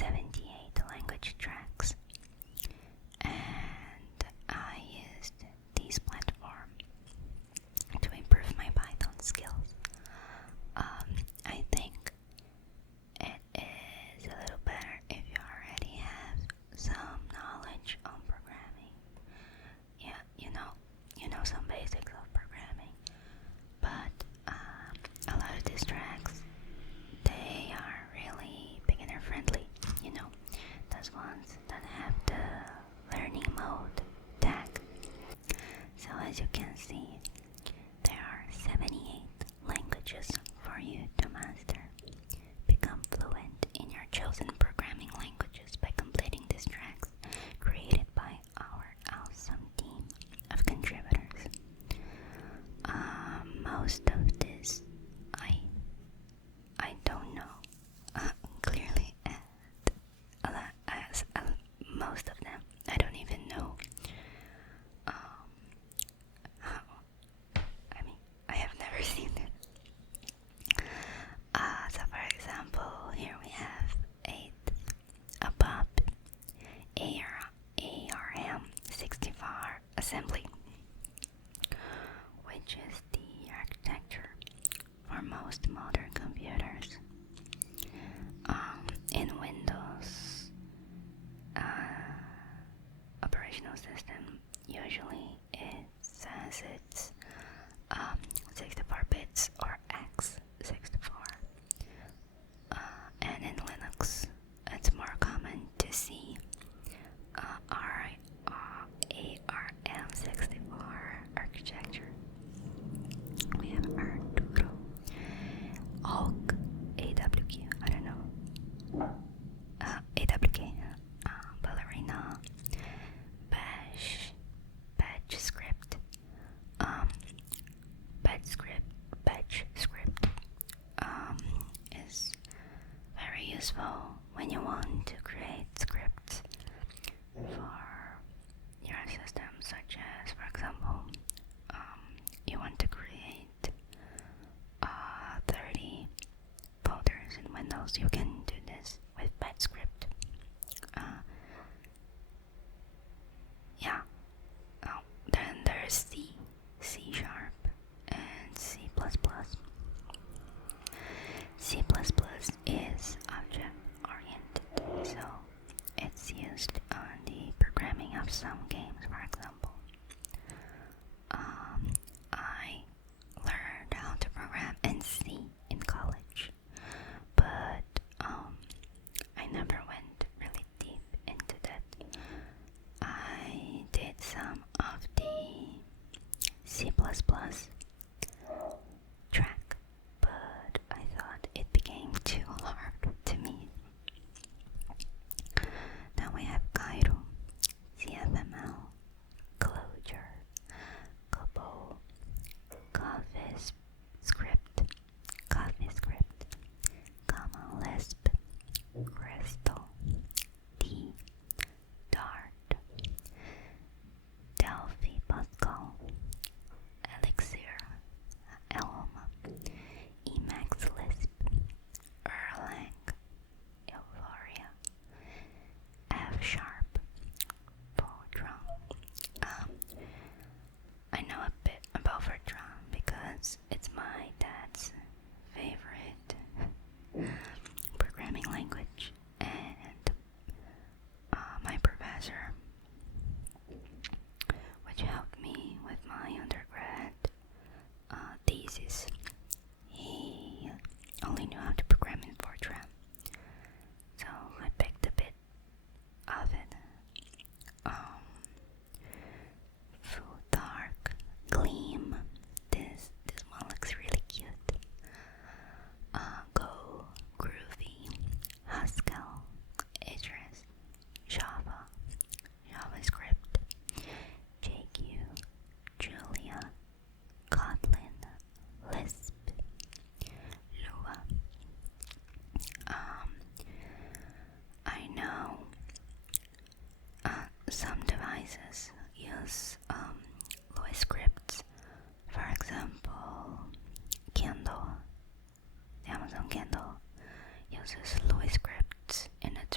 78 language tracks, and I used this platform to improve my Python skills. I think it is a little better if you already have some knowledge on programming. Yeah, you know some basics of programming, but a lot of these tracks, they are really beginner friendly. Those ones that have the learning mode tag. So as you can see, there are 78 languages for you to master. Become fluent in your chosen programming languages by completing these tracks created by our awesome team of contributors. Most of this I don't know clearly, and most of them I don't even know how. I have never seen it. So for example, here we have a pop ARM64 assembly, which is the architecture for most modern computers. In Windows operational system, usually it says it's 64 bits or x64. And in Linux, it's more common to see ARM64 architecture. We have Arturo, Hulk, AWQ, I don't know, AWK, Ballerina, Bash script, Batch script is very useful when you want to create scripts for your system, such as, for example, you want to create 30 folders in Windows. You can do this with Batch script. Then there's C Sharp, and C++. C++ is object-oriented, so it's used on the programming of some games, for example. I learned how to program in C in college, but I never went really deep into that. I did some of the C++ track, but I thought it became too hard to me. Now we have Cairo, CFML, Clojure, Cobol, CoffeeScript, Common Lisp, Crystal, D, Dart, Delphi, Pascal, Elixir, Elm, Emacs Lisp, Erlang, Euphoria, F Sharp, Fortran. I know a bit about Fortran because it's my dad's favorite programming language, and my professor, which helped me with my undergrad thesis, he only knew how to program in Fortran, so I picked a bit of it. Dark, Gleam, this one looks really cute. Go, Groovy, Haskell, Idris, Java, JavaScript, JQ, Julia, Kotlin, Lisp, Lua. I know some devices use Lua scripts. For example, Kindle, the Amazon Kindle uses Lua scripts in its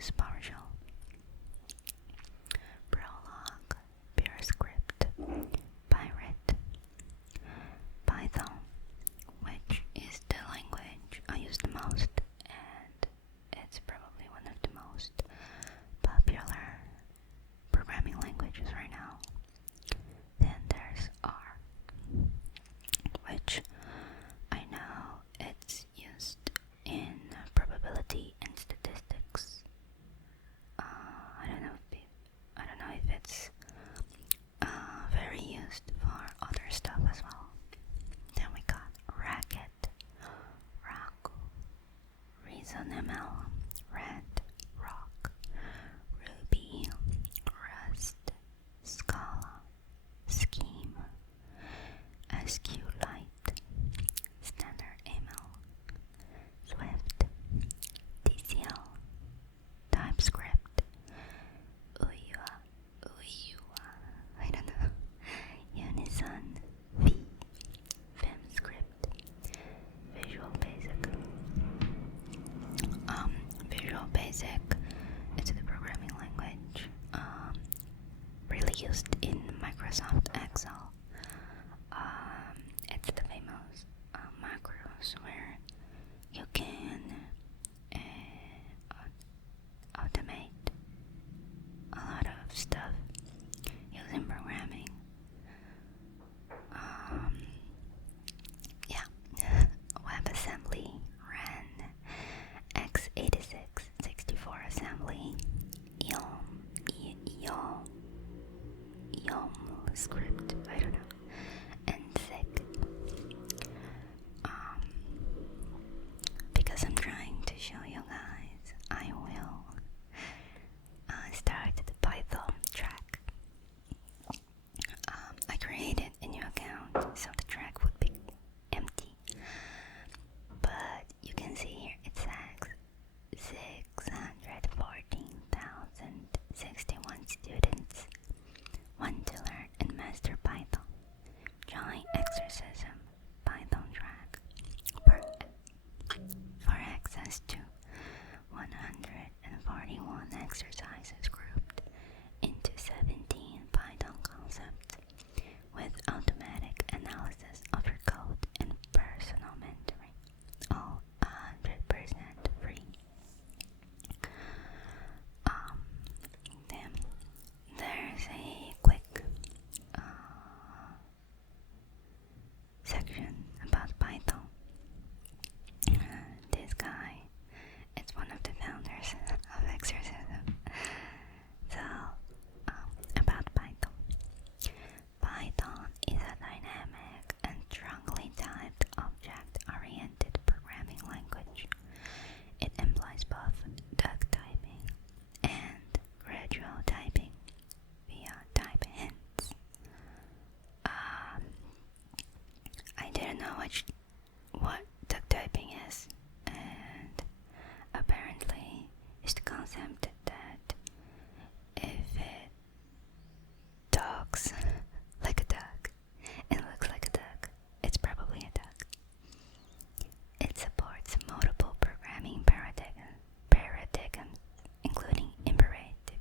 use PowerShell. Prolog, PureScript, Pirate, Python, which is the language I use the most, and it's probably one of the most popular programming languages right now. Then there's R, which I know it's used in probability and statistics. I don't know if it's very used for other stuff as well. Then we got Racket, Raku, ReasonML, Red, Rock, Ruby, Rust, Scala, Scheme, SQLite, Standard ML, Swift, TCL, TypeScript, Uyua, I don't know, Unison, V, VimScript, Visual Basic. Visual Basic is the programming language really used in Microsoft Excel. It's the famous macros where you can automate a lot of stuff using programming. WebAssembly, ran x86, 64 assembly, Yom script, I don't know, and SIG. Because I'm trying to show you guys, I will start the Python track. I created a new account, so the track would be empty. But you can see here it says 614,061 students want to learn and master Python. Join exercism Python track for access to 141 exercises grouped into 17 Python concepts with automatic analysis of your code and personal mentoring, all 100% free. Then there's a quick section about Python. This guy, it's one of the founders of Exorcism. So, about Python. Python is a dynamic and strongly typed object-oriented programming language. It employs both duck typing and gradual typing via type hints. I didn't know what duck typing is, and apparently it's the concept that if it talks like a duck and looks like a duck, it's probably a duck. It supports multiple programming paradigms, including imperative,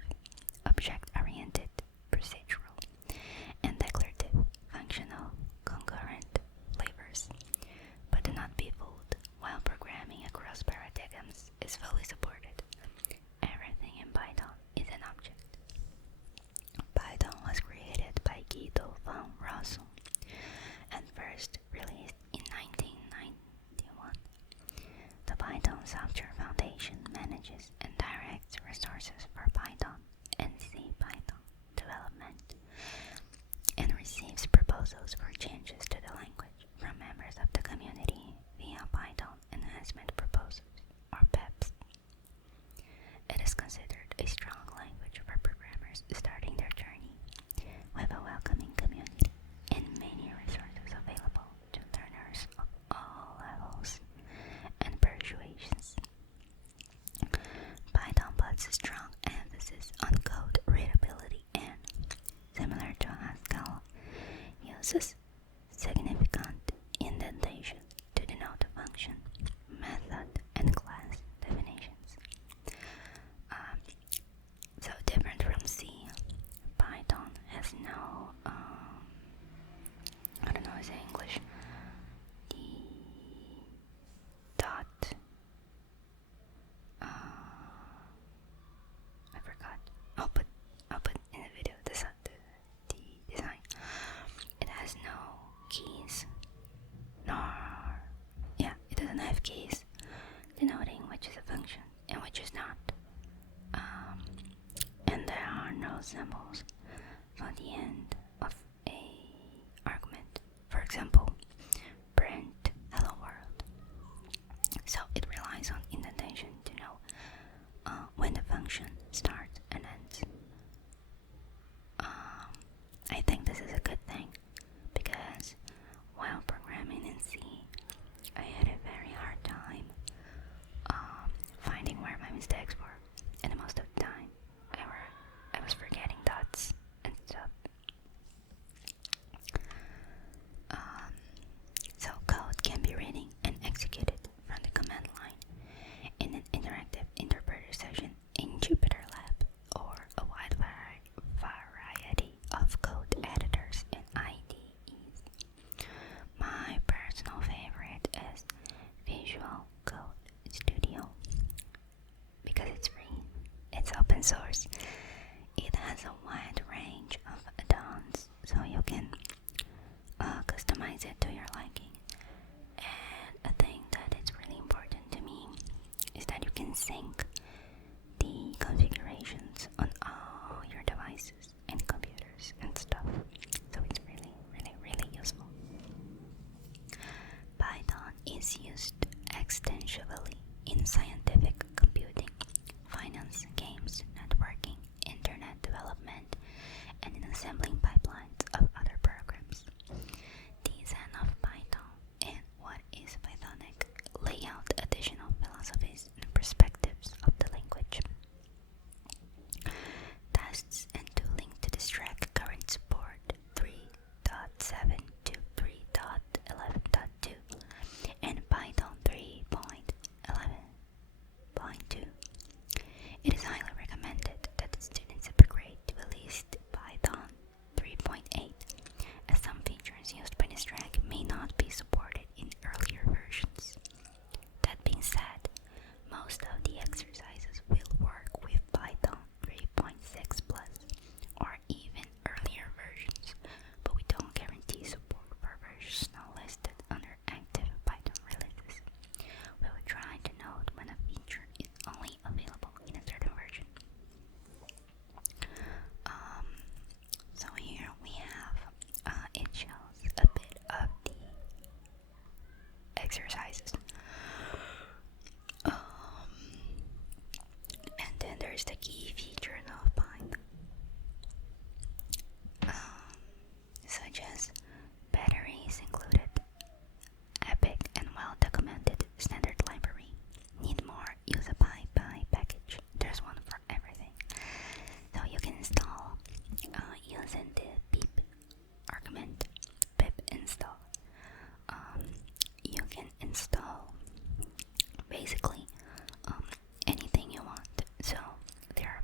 object-oriented, procedural, and declarative, functional, concurrent flavors. But do not be fooled. While programming across paradigms is fully supported, everything in Python is an object. Python was created by Guido van Rossum and first released in 1991. The Python Software Foundation manages and directs resources for Python and CPython development and receives proposals for changes to the language from members of the community via Python Enhancement Proposals, or PEPs. It is considered a strong language for programmers starting their journey, with a welcoming community and many resources available to learners of all levels and persuasions. Python puts a strong emphasis on code readability and, similar to Haskell, uses significant indentation to denote function, method, and class definitions. those symbols for the end of a argument. For example, print hello world. So it relies on indentation to know when the function starts and ends. I think this is a good thing because while programming in C, I had a very hard time finding where my mistakes were, and most of the time I was forgetting dots and stuff. So code can be written and executed from the command line in an interactive interpreter session in Jupyter Lab or a wide variety of code editors and IDEs. My personal favorite is Visual Code Studio because it's free, it's open source, it has a wide range of add-ons so you can customize it to your liking. And a thing that is really important to me is that you can sync the configurations on all your devices and computers and stuff. So it's really, really, really useful. Python is used extensively in scientific computing, finance, games, networking, internet development, and in assembling pipelines of other programs. The Zen of Python and what is Pythonic lay out additional philosophies and perspectives of the language. Tests and tooling to distract current support 3.7 to 3.11.2 and Python 3.11.2. It is highly recommended that the students upgrade to at least Python 3.8, as some features used by this track may not be supported in earlier versions. That being said, most of the exercises will work with Python 3.6 plus or even earlier versions, but we don't guarantee support for versions not listed under active Python releases. We will try to note when a feature is only available in a certain version. So here we have, it shows a bit of the exercises. And then there's the key feature of Python, such as batteries included, epic and well-documented standard library. Need more? Use a PyPy package. There's one for everything. So you can install using the pip argument, pip install. You can install basically anything you want. So there are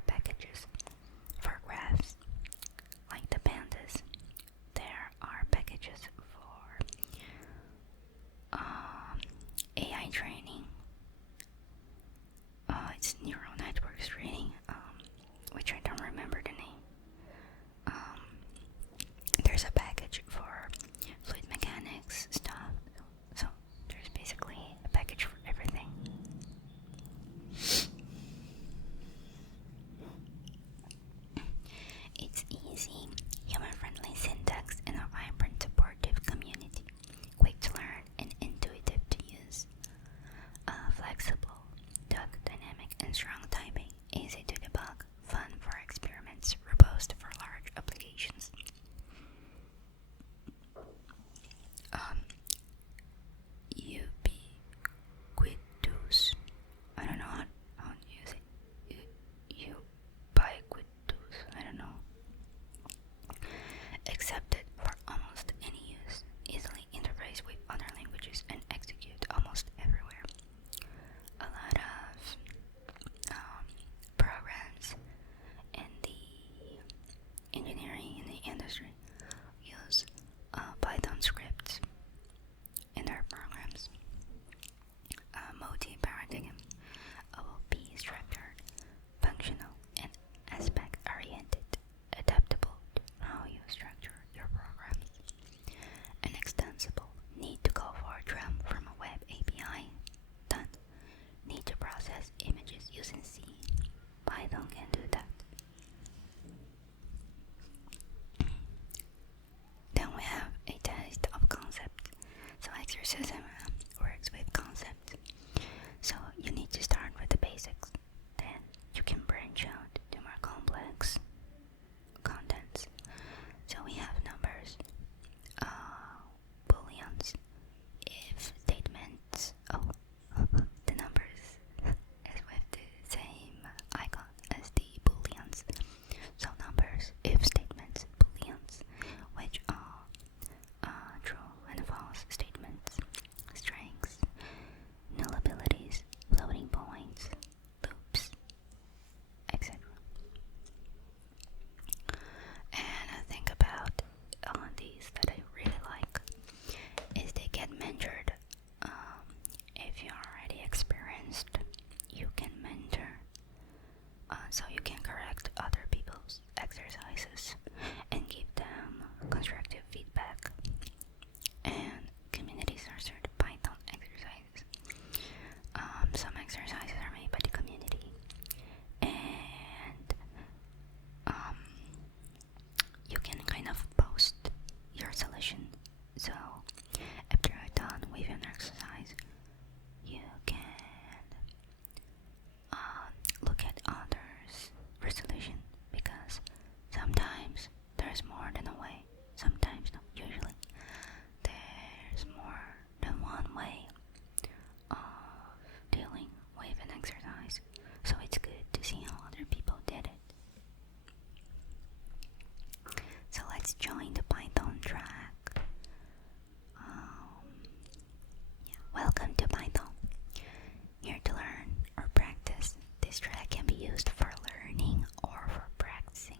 you can correct other people's exercises and give them constructive feedback. And communities are sort of Python exercises. Some exercises are made by the community, and you can kind of post your solution. So after you're done with an exercise, you can look at others' resolution, because sometimes there's more than a way. Sometimes, no, usually there's more than one way of dealing with an exercise. So it's good to see how other people did it. So let's join the Python track. Welcome to Python. Here to learn or practice. This track can be used for learning or for practicing.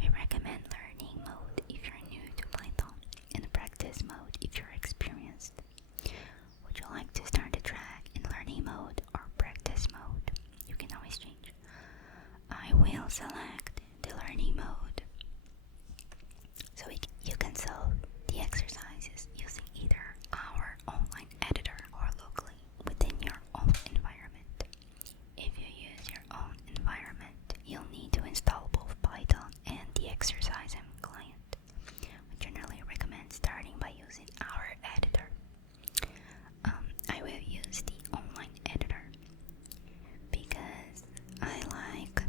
We recommend learning mode if you're new to Python, and practice mode if you're experienced. Would you like to start the track in learning mode or practice mode? You can always change. I will select the learning mode, so you can solve the exercises using either our online editor or locally within your own environment. If you use your own environment, you'll need to install both Python and the exercise client. We generally recommend starting by using our editor. I will use the online editor because I like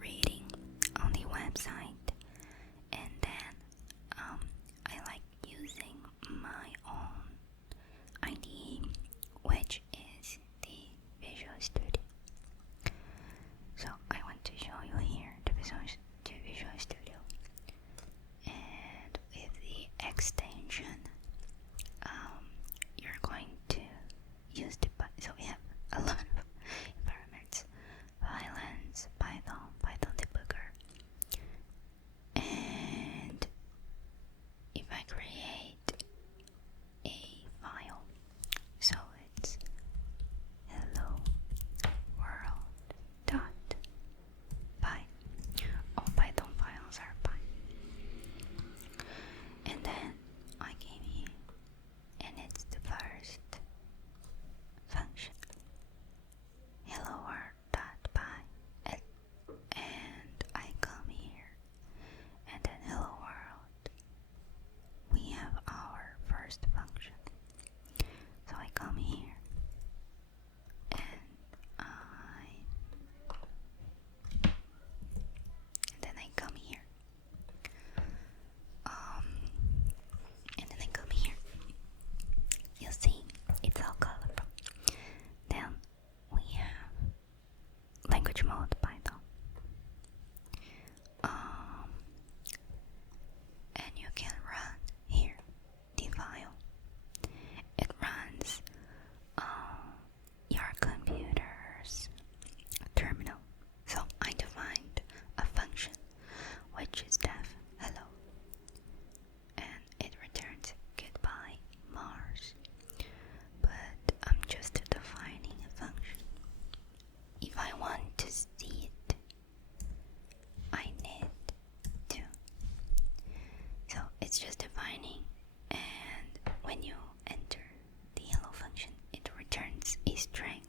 reading on the website, and then I like using my own IDE, which is the Visual Studio. So I want to show you here the Visual Studio, and with the extension, you're going to use the so we have a lot of environments: Violence, Python, Python debugger, and if I create a file, so it's hello world.py. All Python files are py. And then I came here, and it's the first function, hello world.py, and I come here, and then hello world. We have our first function. So I come here, and then I come here, and then I come here. You see, it's all colorful. Then we have language mode Python, and you can run here the file. It runs your computer's terminal. So I defined a function which is def hello, and it returns goodbye Mars. But I'm just defining a function. If I want to see it, I need to. So it's just defining, and when you enter the hello function, it returns a string,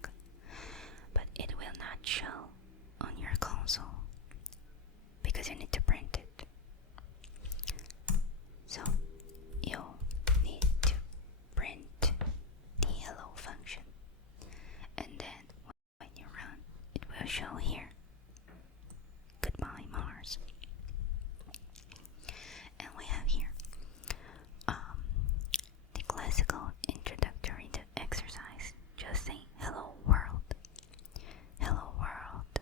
but it will not show on your console because you need to print it. So you need to print the hello function, and then when you run, it will show here goodbye Mars. And we have here the classical introductory to exercise. Just say hello world. Hello world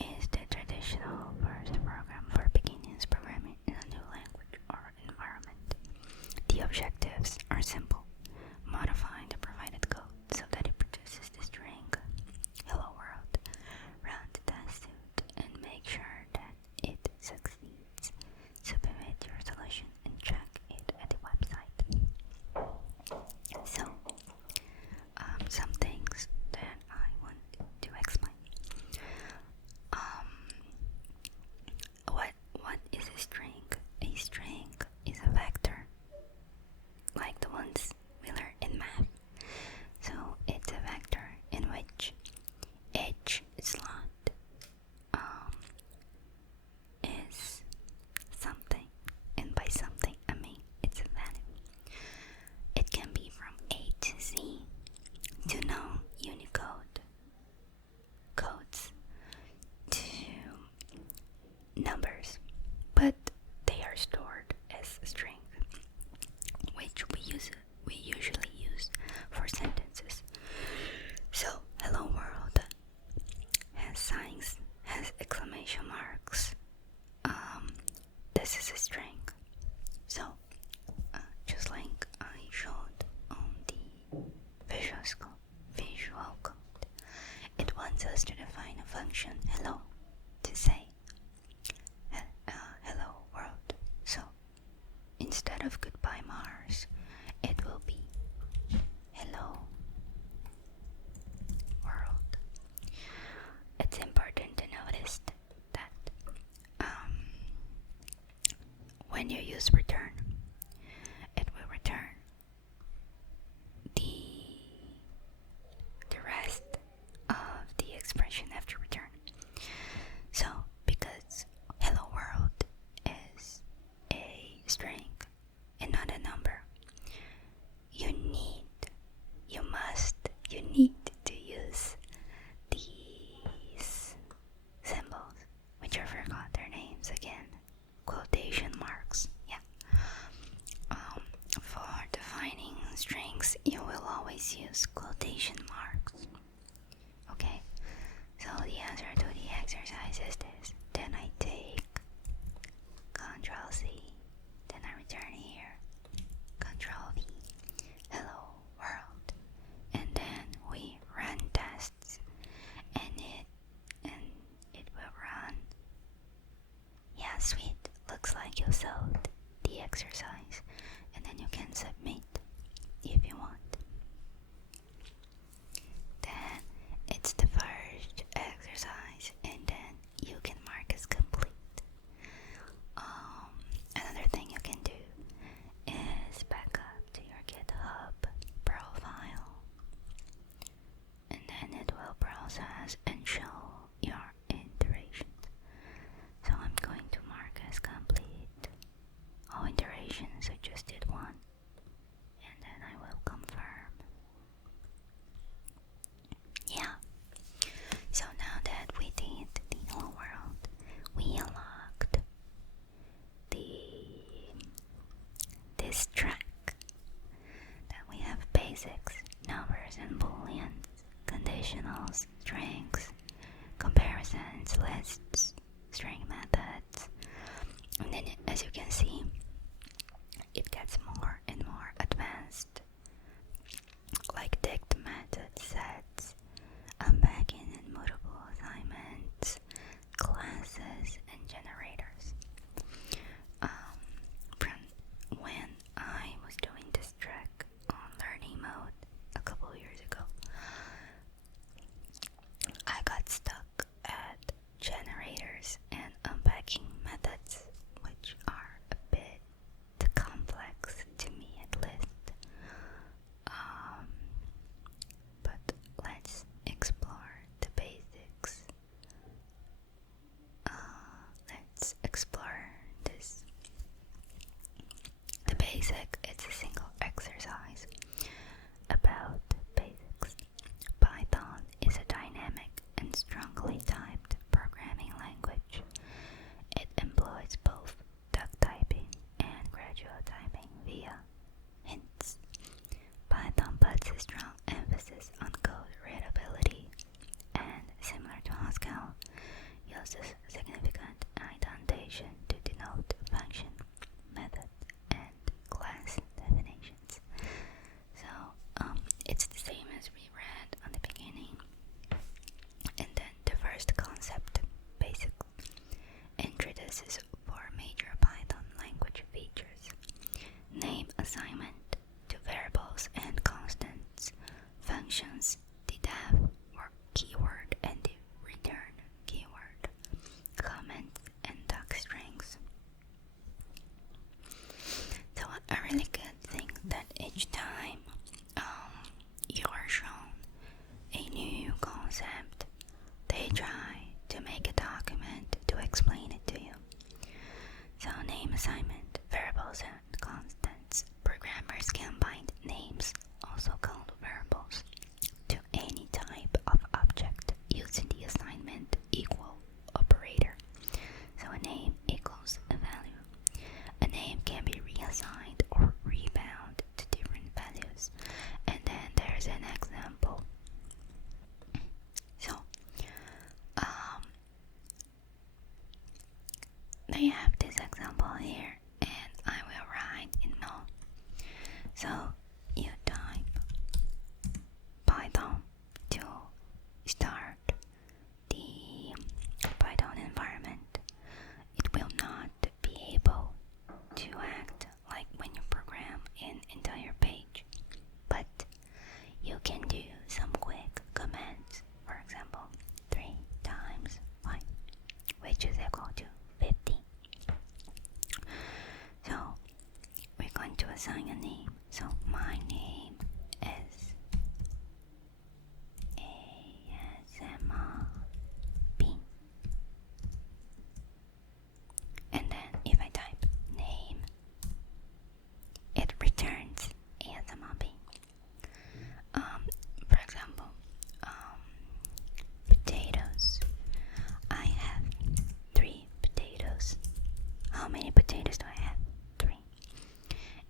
is the traditional first program for beginners programming in a new language or environment. The objectives are simple: modify the provided code so that it produces the string hello world, run the us to define a function hello to say hello world. So instead of goodbye Mars, it will be hello world. It's important to notice that when you use return, it will return the rest of the expression after return. So because hello world is a string and not a number, you need to use these symbols, which I forgot their names again. Quotation marks. Yeah. For defining strings, you will always use quotation marks. Okay. So the answer to the exercise is this. Then I take Control C. Then I return here. Control V. Hello world. And then we run tests, and it will run. Yeah, sweet. Looks like you solved the exercise, and then you can submit if you want. Then it's the first exercise, and then you can mark as complete. Another thing you can do is back up to your GitHub profile, and then it will process and show your iterations. So I'm going to mark as complete all iterations. I just did one, and then I will confirm. Yeah. So now that we did the hello world, we unlocked this track that we have basics, numbers and booleans, conditionals, strings, comparisons, lists, string methods, and then as you can see, it gets more and more advanced, like dict method sets, unpacking and mutable assignments, classes and generators. From when I was doing this track on learning mode a couple of years ago, I got stuck at generators and unpacking methods, which are a bit complex to me at least. But let's explore the basics. Let's explore this. The basic, it's a single exercise about basics. Python is a dynamic and strongly typed programming language. It employs both duck typing and gradual typing via hints. Python puts a strong emphasis on code readability and, similar to Haskell, uses significant indentation to denote function, method, and class definitions. So it's the same as we read on the beginning. And then the first concept basically introduces four major Python language features: name assignment to variables and constants, functions, the def or keyword and the return keyword, comments and duck strings. So a really good thing that each time you are shown a new concept, they try to make a document to explain it to you. So name assignment, variables and constants. Programmers can bind names, also called variables, to any type of object using the assignment equal operator. So a name equals a value. A name can be reassigned or rebound to different values. And then there's an example. So they have this example here, and I will write in Node. So you type Python to start assign a name. So my name is ASMR Bean. And then if I type name, it returns ASMR Bean. For example, potatoes. I have 3 potatoes. How many potatoes do I have? 3.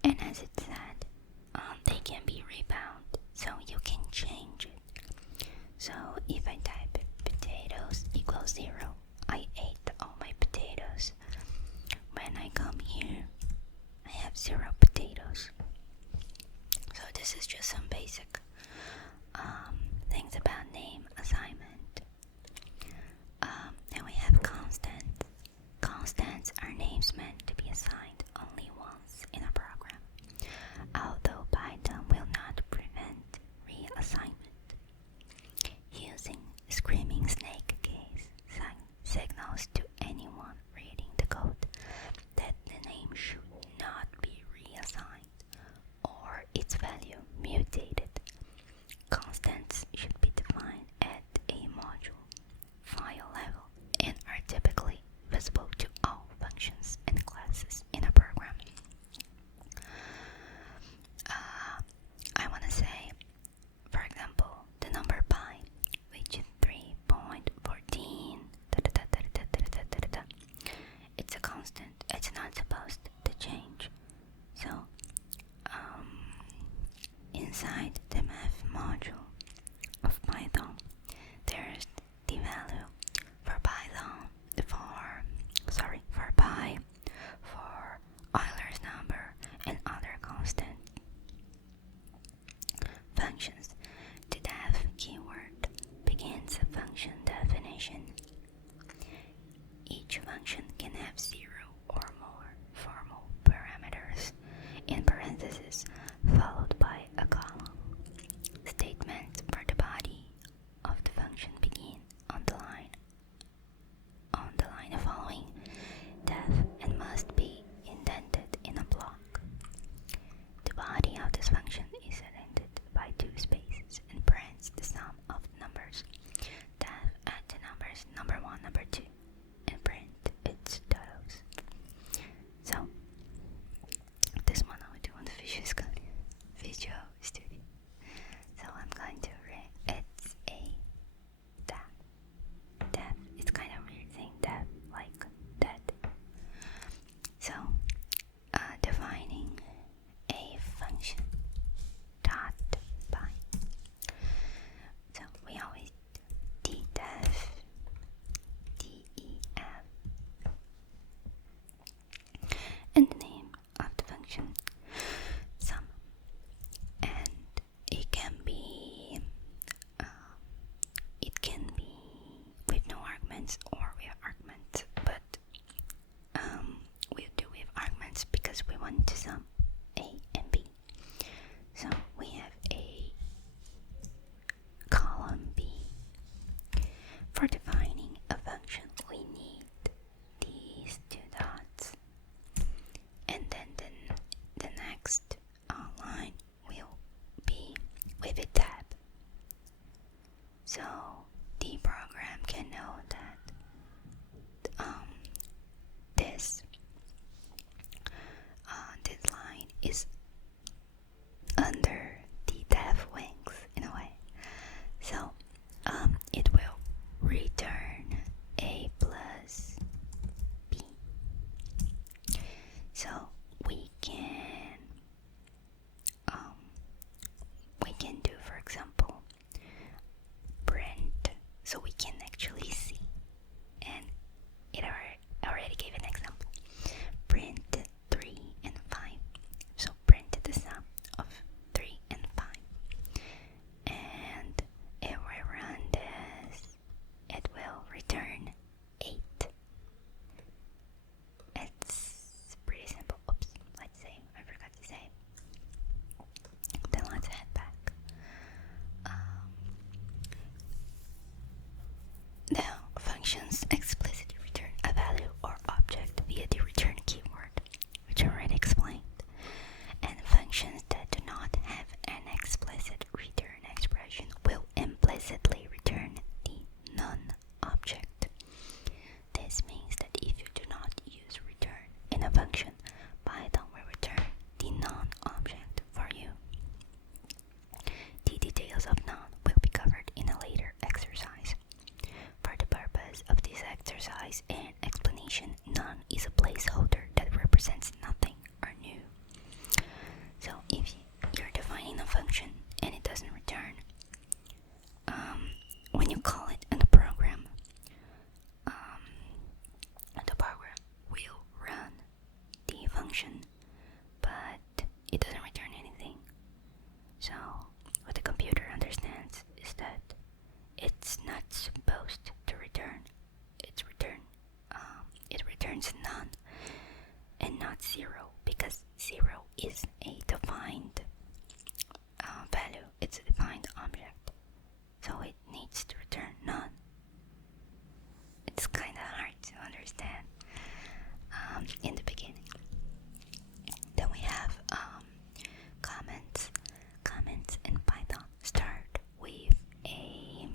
And as it said, they can be rebound, so you can change it. So if I type potatoes equals 0, I ate all my potatoes. When I come here, I have 0 potatoes. So this is just some basic things about name assignment. Then we have constants. Constants are names meant to be assigned only once in a program, although Python will not prevent reassignment. Using screaming snake case signals to anyone reading the code that the name should not be reassigned or its value mutated. Constants should be defined at a module file level and are typically visible to all functions and classes in a program. I want to say, for example, the number pi, which is 3.14. It's a constant. It's not supposed to change. So, inside the math module of Python, there's the value for Python, for pi, for Euler's number, and other constant functions. The def keyword begins a function definition. Each function can have 0 or more formal parameters in parentheses, followed by a column. Statements for the body of the function begin on the line following def and must be indented in a block. The body of this function is indented by 2 spaces and prints the sum of the numbers. Def add the numbers number 1, number 2, and print its totals. So this one I will do on the Visual Studio. So I'm going to read. It's a def. It's kind of weird saying def like that. So defining a function dot by. So we always def, and the name of the function sum, and it can be with no arguments or with arguments, but we'll do with arguments because we want to sum a and b. So we have a column b. For defining a function, we need these 2 dots, and then the next line will be with a tab. So the program can know that this line is under the def wings in a way. So it will return a plus b. So we can do, for example, print, so we can actually see, and it already gave an example. Print 3 and 5. So print the sum of 3 and 5, and if we run this, it will return 8. It's pretty simple. Oops, let's say I forgot to say. Then let's head back. exercise and explanation, none is a placeholder that represents nothing or new. So if you're defining a function and it doesn't return, when you call it in the program, the program will run the function, but it doesn't return anything. So what the computer understands is that it's not supposed to return. It returns none and not 0, because 0 is a defined value. It's a defined object, so it needs to return none. It's kind of hard to understand in the beginning. Then we have comments. Comments in Python start with a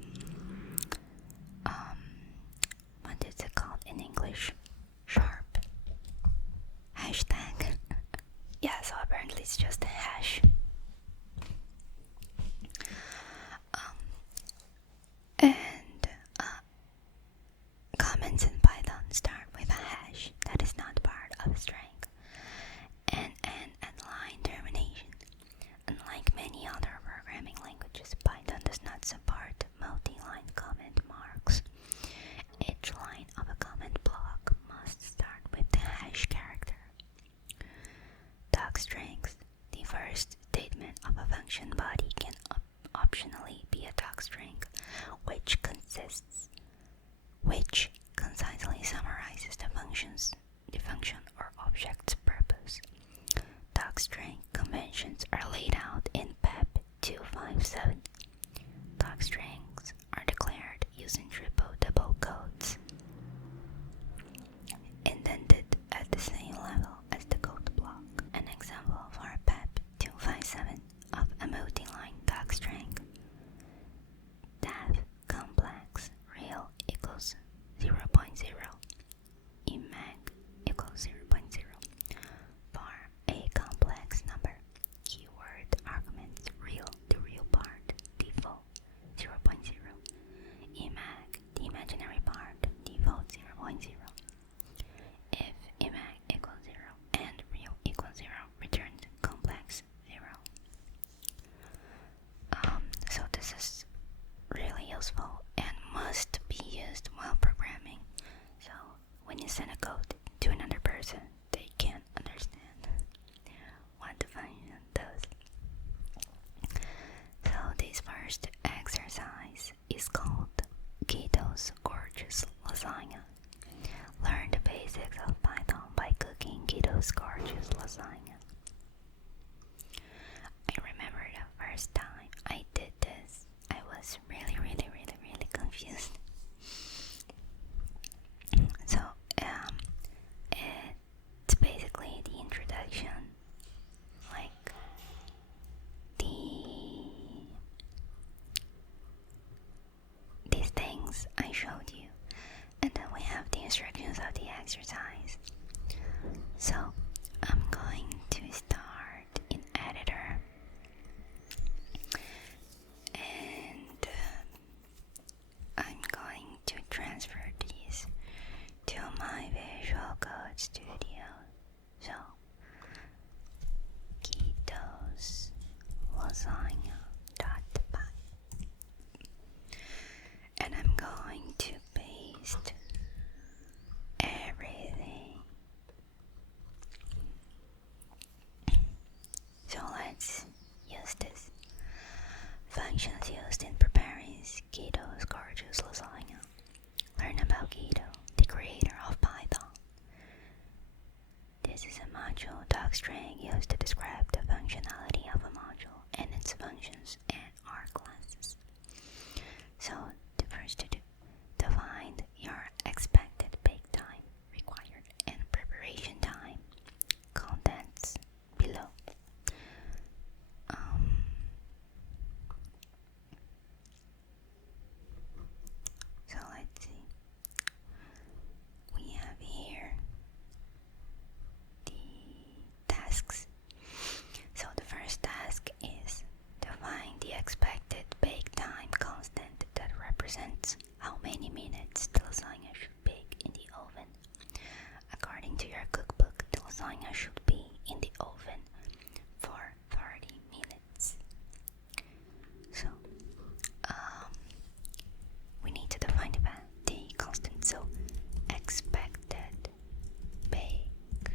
what is it called in English? Sharp hashtag. Yeah, so apparently it's just a hash. And comments in Python start with a hash that is not part of a string, and line termination. Unlike many other programming languages, Python does not support multi-line comment marks. Each line of a comment block must start with the hash character. Docstrings. The first statement of a function body can optionally be a docstring, which concisely summarizes the function or object's purpose. Docstring conventions are laid out in PEP 257. Docstrings are declared using triple-double codes, indented at the same level as the code block. An example for a PEP 257 of a multi-line docstring: dev complex real equals 0.0, emag equals 0.0. For a complex number, keyword arguments real, the real part, default 0.0, emag, the imaginary part, default 0.0. If emag equals 0 and real equals 0, return complex 0. So this is really useful and must be used while programming. So when you send a code to another person, they can understand what the function does. So this first exercise is called Guido's Gorgeous Lasagna. Learn the basics of Python by cooking Guido's Gorgeous Lasagna. I remember the first time I did this, I was really confused. So it's basically the introduction, like these things I showed you, and then we have the instructions of the exercise. So I'm going to start in editor, and I'm going to transfer these to my Visual Code Studio. So Guido's lasagna.py, and I'm going to paste everything. So let's use this. Functions used in preparing Guido's Gorgeous Lasagna. Learn about Guido, the creator of Python. This is a module docstring used to describe the functionality of a module and its functions and R classes. So the first to do, define your expected bake time required and preparation time. Contents below. So let's see. We have here the tasks. So the first task is to find the expected bake time constant that represents how many minutes the lasagna should bake to your cookbook, the lasagna should be in the oven for 30 minutes. So, we need to define the constant. So, expected bake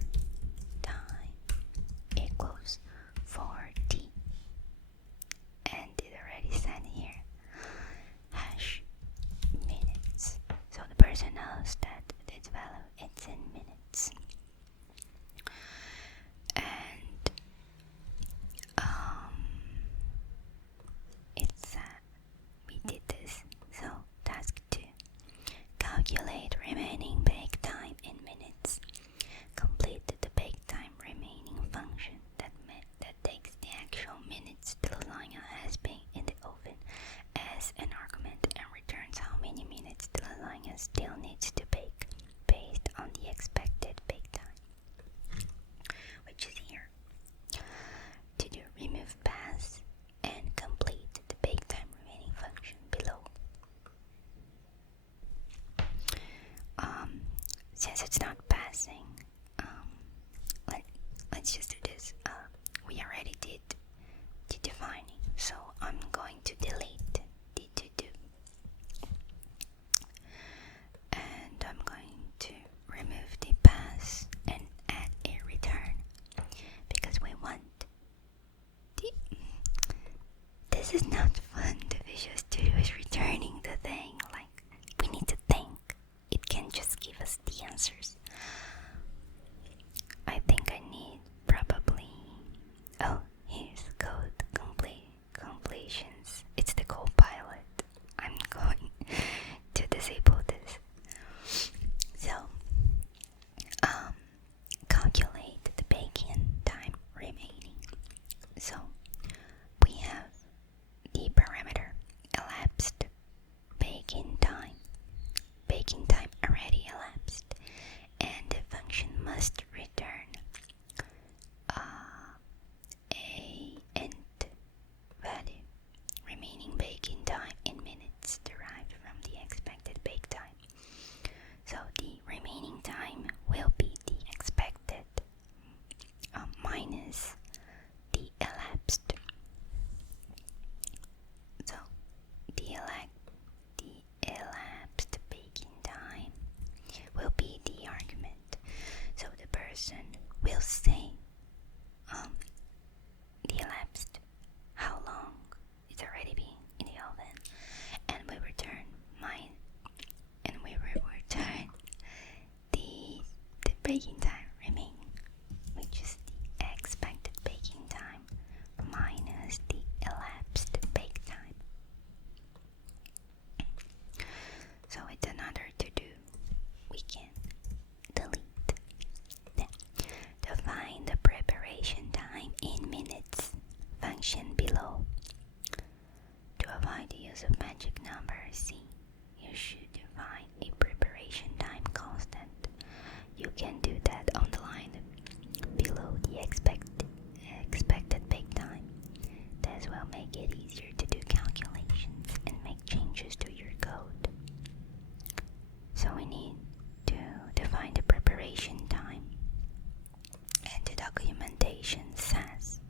time equals 40. And it already said here, hash minutes. So the person knows that its value is in minutes. And it's we did this. So task 2, calculate remaining bake time in minutes. Complete the bake time remaining function that takes the actual minutes the lasagna has been in the oven as an argument and returns how many minutes the lasagna still needs to bake based on the expected bake time, which is here. To do remove pass and complete the bake time remaining function below. Since it's not passing, let's just do this. We already did the defining, so I'm going to delete the to do, and I'm going to remove the pass and add a return because we want the. This is not fun. The Visual Studio is returning the thing. Like, we need to think. It can't just give us the answers. I think I need probably. Oh, here's code completions. It's the Copilot. I'm going to disable this. So, calculate the baking time remaining. So, we have the parameter elapsed baking time already elapsed, and the function must return a int value remaining baking time in minutes derived from the expected bake time. So the remaining time will be the expected minus the elapsed. So the elapsed baking time will be the argument. So the person will say the elapsed, how long it's already been in the oven, and we return the baking time remaining, which is the expected baking time minus the elapsed bake time. So it's another to do. We can delete that. Define the preparation time in minutes function below. To avoid the use of magic numbers, see, you should define a preparation time constant. You can do that on the line below the expected bake time. This will make it easier to do calculations and make changes to your code. So we need to define the preparation time, and the documentation says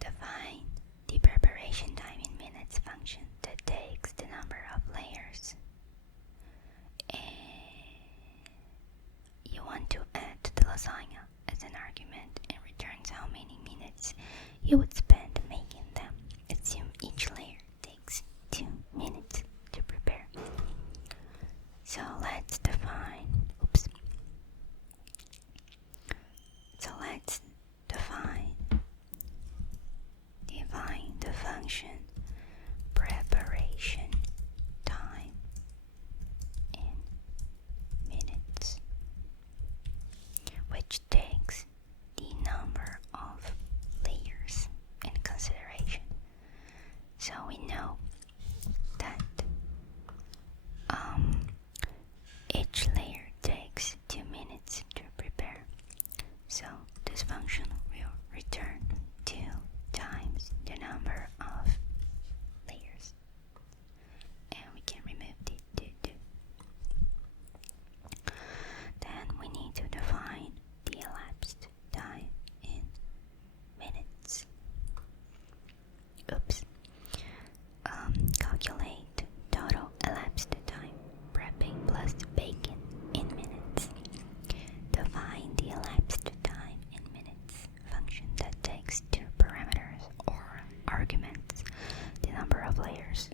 define the preparation time in minutes function that takes the number of layers you want to add to the lasagna as an argument and returns how many minutes you would spend making them. Assume each layer takes 2 minutes to prepare. So let's define the function preparation time in minutes, which takes the number of layers in consideration. So we know that each layer takes 2 minutes to prepare. So this function will return 2 times the number of layers. And we can remove the 2. players.